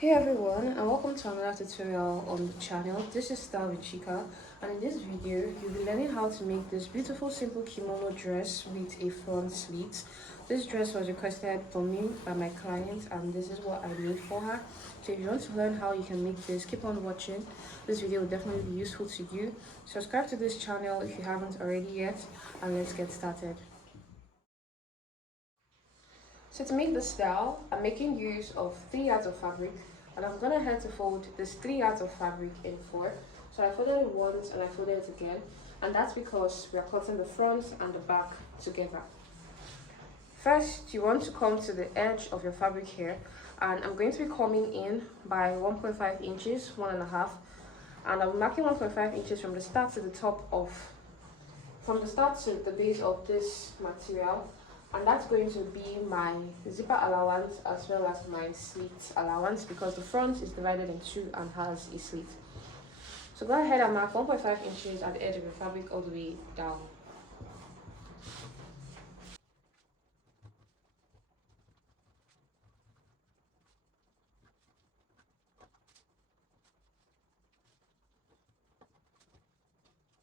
Hey everyone, and welcome to another tutorial on the channel. This is StylewithChika, and in this video you'll be learning how to make this beautiful simple kimono dress with a front slit. This dress was requested for me by my client, and this is what I made for her. So if you want to learn how you can make this, keep on watching. This video will definitely be useful to you. Subscribe to this channel if you haven't already yet, and let's get started. So to make this style, I'm making use of 3 yards of fabric, and I'm gonna head to fold this 3 yards of fabric in 4. So I folded it once and I folded it again, and that's because we are cutting the front and the back together. First, you want to come to the edge of your fabric here, and I'm going to be coming in by 1.5 inches, 1.5, and I'm marking 1.5 inches from the start to the base of this material. And that's going to be my zipper allowance as well as my slit allowance, because the front is divided in 2 and has a slit. So go ahead and mark 1.5 inches at the edge of your fabric all the way down.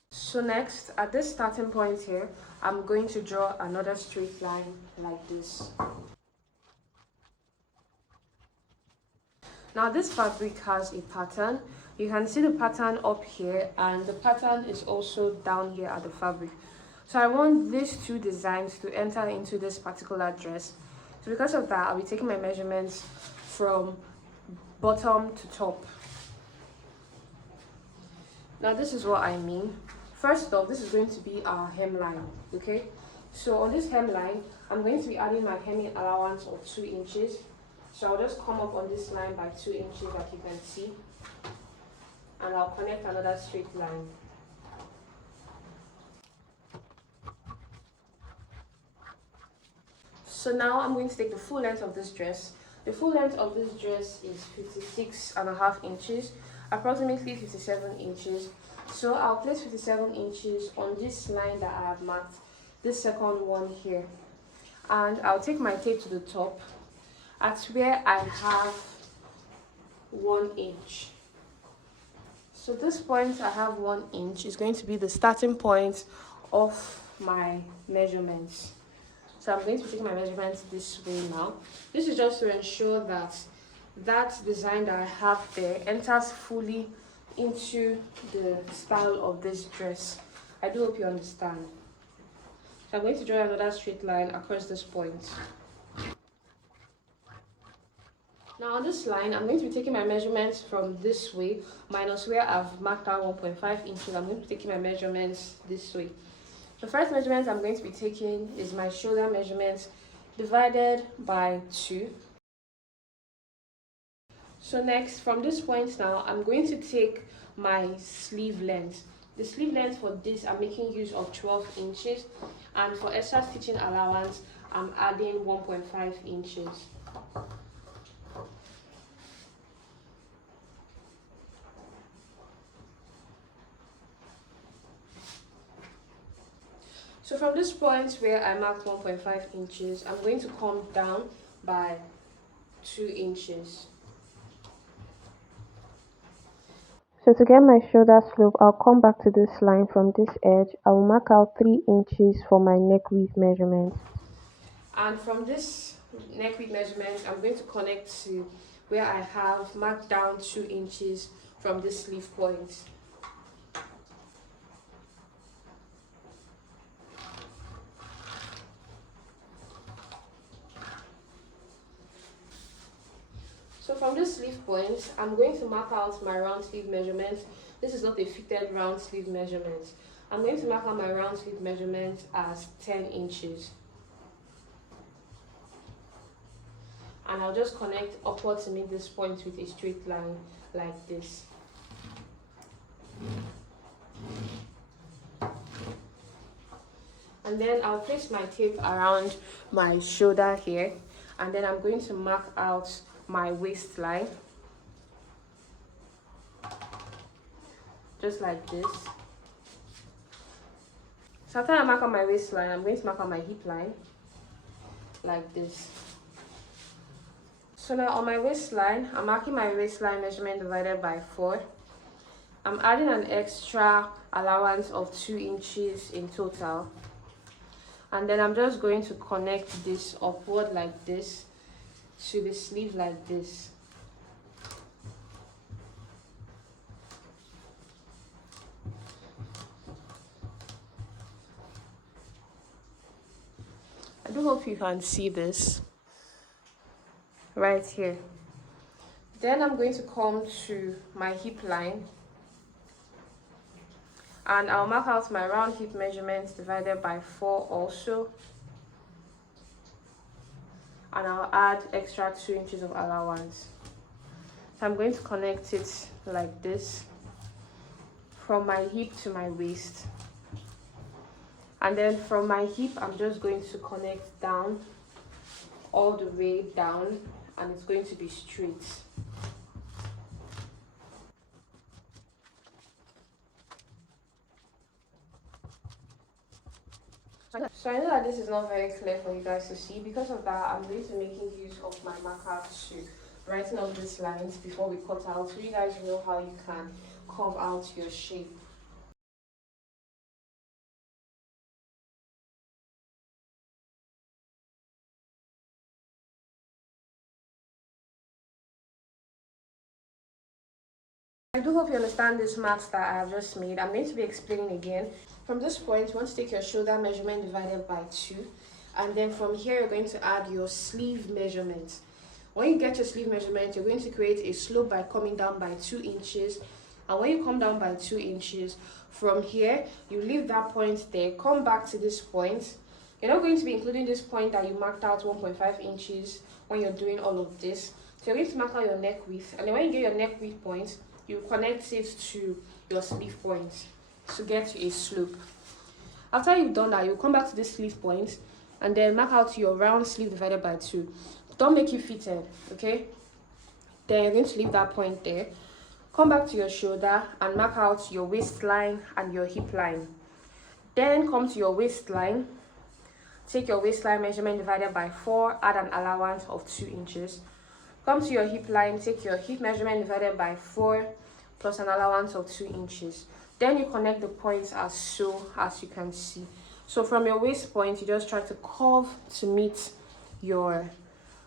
So next, at this starting point here, I'm going to draw another straight line like this. Now this fabric has a pattern. You can see the pattern up here, and the pattern is also down here at the fabric. So I want these two designs to enter into this particular dress. So because of that, I'll be taking my measurements from bottom to top. Now this is what I mean. First off, this is going to be our hemline, okay? So on this hemline, I'm going to be adding my hemming allowance of 2 inches. So I'll just come up on this line by 2 inches, like you can see, and I'll connect another straight line. So now I'm going to take the full length of this dress. The full length of this dress is 56.5 inches, approximately 57 inches. So I'll place 57 inches on this line that I have marked, this second one here. And I'll take my tape to the top at where I have 1 inch. So this point I have 1 inch is going to be the starting point of my measurements. So I'm going to be taking my measurements this way now. This is just to ensure that that design that I have there enters fully into the style of this dress. I do hope you understand. So I'm going to draw another straight line across this point. Now on this line, I'm going to be taking my measurements from this way, minus where I've marked out 1.5 inches. I'm going to be taking my measurements this way. The first measurement I'm going to be taking is my shoulder measurement divided by 2. So next, from this point now, I'm going to take my sleeve length. The sleeve length for this, I'm making use of 12 inches. And for extra stitching allowance, I'm adding 1.5 inches. So from this point where I marked 1.5 inches, I'm going to come down by 2 inches. So to get my shoulder slope, I'll come back to this line from this edge. I will mark out 3 inches for my neck width measurement. And from this neck width measurement, I'm going to connect to where I have marked down 2 inches from this sleeve point. So from this sleeve point, I'm going to mark out my round sleeve measurement. This is not a fitted round sleeve measurement. I'm going to mark out my round sleeve measurement as 10 inches. And I'll just connect upward to make this point with a straight line like this. And then I'll place my tape around my shoulder here, and then I'm going to mark out my waistline just like this. So after I mark on my waistline, I'm going to mark on my hip line like this. So now on my waistline, I'm marking my waistline measurement divided by 4. I'm adding an extra allowance of 2 inches in total. And then I'm just going to connect this upward like this to the sleeve like this. I do hope you can see this right here. Then I'm going to come to my hip line and I'll mark out my round hip measurements divided by 4 also, and I'll add extra 2 inches of allowance. So I'm going to connect it like this from my hip to my waist, and then from my hip I'm just going to connect down all the way down, and it's going to be straight. So I know that this is not very clear for you guys to see. Because of that, I'm going to be making use of my marker to writing up these lines before we cut out, so you guys know how you can curve out your shape. I do hope you understand these marks that I have just made. I'm going to be explaining again. From this point, you want to take your shoulder measurement divided by 2. And then from here, you're going to add your sleeve measurement. When you get your sleeve measurement, you're going to create a slope by coming down by 2 inches. And when you come down by 2 inches, from here, you leave that point there, come back to this point. You're not going to be including this point that you marked out 1.5 inches when you're doing all of this. So you're going to mark out your neck width. And then when you get your neck width point, you connect it to your sleeve point to get to a slope. After you've done that, you come back to this sleeve point and then mark out your round sleeve divided by 2. Don't make it fitted, okay? Then you're going to leave that point there. Come back to your shoulder and mark out your waistline and your hip line. Then come to your waistline. Take your waistline measurement divided by 4, add an allowance of 2 inches. Come to your hip line, take your hip measurement divided by 4 plus an allowance of 2 inches. Then you connect the points as so, as you can see. So from your waist point, you just try to curve to meet your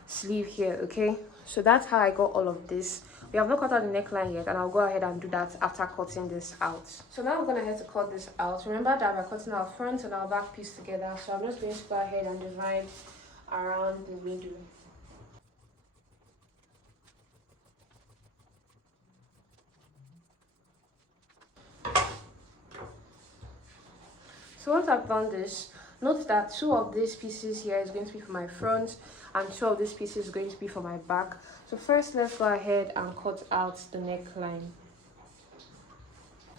sleeve here, okay? So that's how I got all of this. We have not cut out the neckline yet, and I'll go ahead and do that after cutting this out. So now I'm going to head to cut this out. Remember that we're cutting our front and our back piece together, so I'm just going to go ahead and divide around the middle. So once I've done this, note that 2 of these pieces here is going to be for my front and 2 of these pieces is going to be for my back. So first, let's go ahead and cut out the neckline.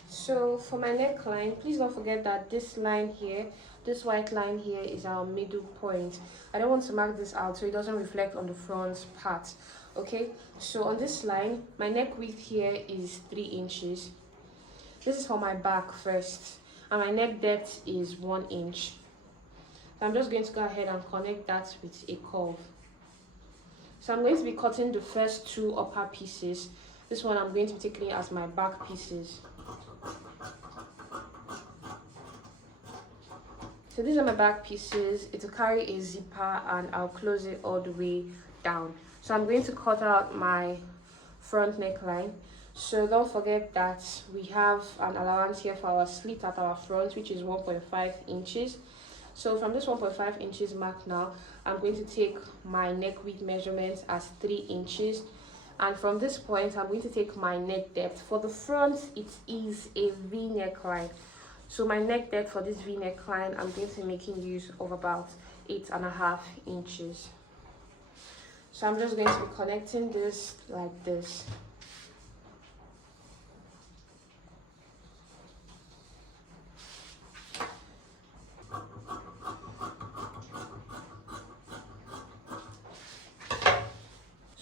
So for my neckline, please don't forget that this line here, this white line here, is our middle point. I don't want to mark this out so it doesn't reflect on the front part. Okay, so on this line, my neck width here is 3 inches. This is for my back first. And my neck depth is 1 inch. So I'm just going to go ahead and connect that with a curve. So I'm going to be cutting the first 2 upper pieces. This one I'm going to be taking as my back pieces. So these are my back pieces. It will carry a zipper and I'll close it all the way down. So I'm going to cut out my front neckline. So don't forget that we have an allowance here for our slit at our front, which is 1.5 inches. So from this 1.5 inches mark now, I'm going to take my neck width measurement as 3 inches. And from this point, I'm going to take my neck depth. For the front, it is a V neckline. So my neck depth for this V neckline, I'm going to be making use of about 8.5 inches. So I'm just going to be connecting this like this.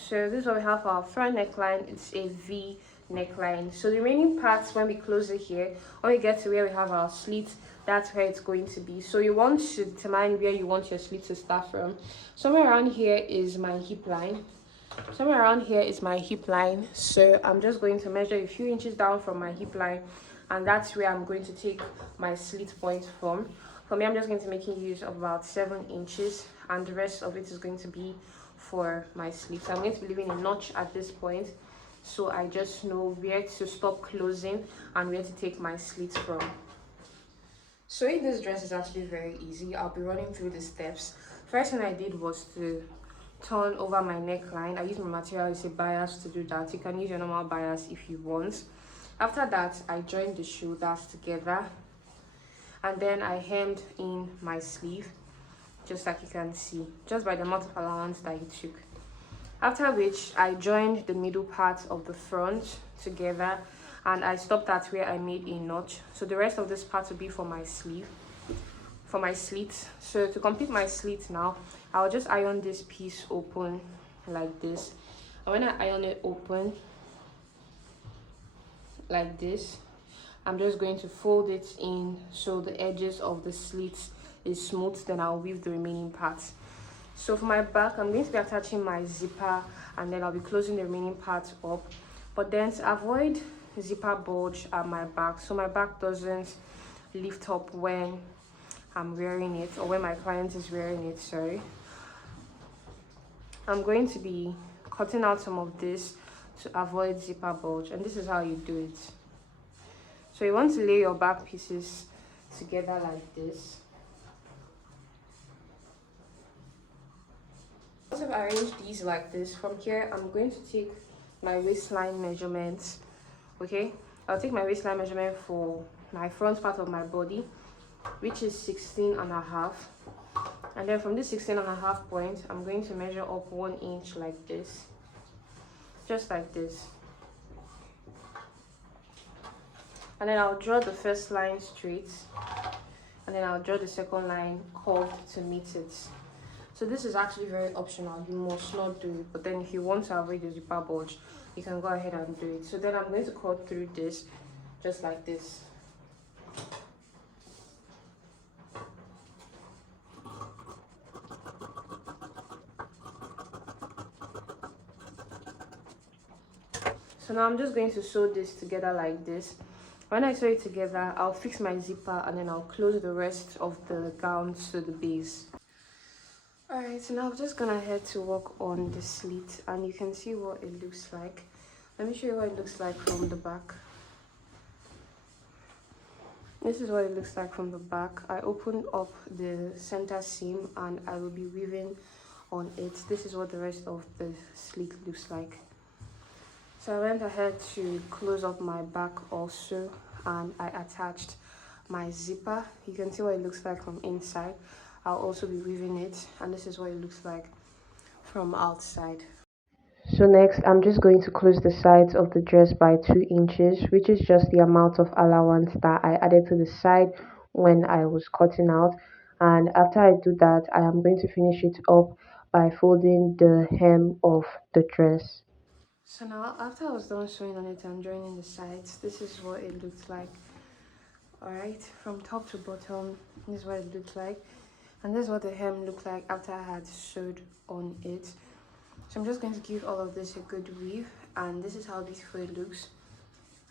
So this is what we have for our front neckline. It's a V neckline. So the remaining parts, when we close it here, when we get to where we have our slit, that's where it's going to be. So you want to determine where you want your slit to start from. Somewhere around here is my hip line. Somewhere around here is my hip line, so I'm just going to measure a few inches down from my hip line, and that's where I'm going to take my slit point from. For me, I'm just going to make use of about 7 inches, and the rest of it is going to be for my slit. So I'm going to be leaving a notch at this point, so I just know where to stop closing and where to take my slit from. Sewing this dress is actually very easy. I'll be running through the steps. First thing I did was to turn over my neckline. I used my material as a bias to do that. You can use your normal bias if you want. After that, I joined the shoulders together, and then I hemmed in my sleeve, just like you can see, just by the amount of allowance that it took. After which, I joined the middle part of the front together, and I stopped at where I made a notch. So the rest of this part will be for my sleeve, for my slit. So to complete my slit now, I'll just iron this piece open like this, and when I iron it open like this, I'm just going to fold it in so the edges of the slits is smooth. Then I'll weave the remaining parts. So for my back, I'm going to be attaching my zipper, and then I'll be closing the remaining parts up. But then to avoid zipper bulge at my back, so my back doesn't lift up when I'm wearing it, or when my client is wearing it, sorry, I'm going to be cutting out some of this to avoid zipper bulge, and this is how you do it. So you want to lay your back pieces together like this. Once I've arranged these like this, from here I'm going to take my waistline measurements. Okay, I'll take my waistline measurement for my front part of my body, which is 16.5, and then from this 16.5 point, I'm going to measure up 1 inch like this, just like this, and then I'll draw the first line straight, and then I'll draw the second line curved to meet it. So this is actually very optional, you must not do it, but then if you want to avoid the zipper bulge, you can go ahead and do it. So then I'm going to cut through this just like this. So now I'm just going to sew this together like this. When I sew it together, I'll fix my zipper, and then I'll close the rest of the gown to the base. Alright, so now I'm just gonna head to work on the slit, and you can see what it looks like. Let me show you what it looks like from the back. This is what it looks like from the back. I opened up the center seam, and I will be weaving on it. This is what the rest of the slit looks like. So I went ahead to close up my back also, and I attached my zipper. You can see what it looks like from inside. I'll also be weaving it, and this is what it looks like from outside. So next, I'm just going to close the sides of the dress by 2 inches, which is just the amount of allowance that I added to the side when I was cutting out. And after I do that, I am going to finish it up by folding the hem of the dress. So now, after I was done sewing on it and joining the sides, this is what it looks like. Alright, from top to bottom, this is what it looks like. And this is what the hem looked like after I had sewed on it. So I'm just going to give all of this a good weave, and this is how beautiful it looks.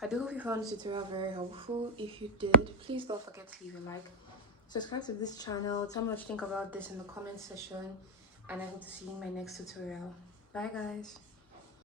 I do hope you found this tutorial very helpful. If you did, please don't forget to leave a like. Subscribe to this channel, tell me what you think about this in the comment section, and I hope to see you in my next tutorial. Bye guys.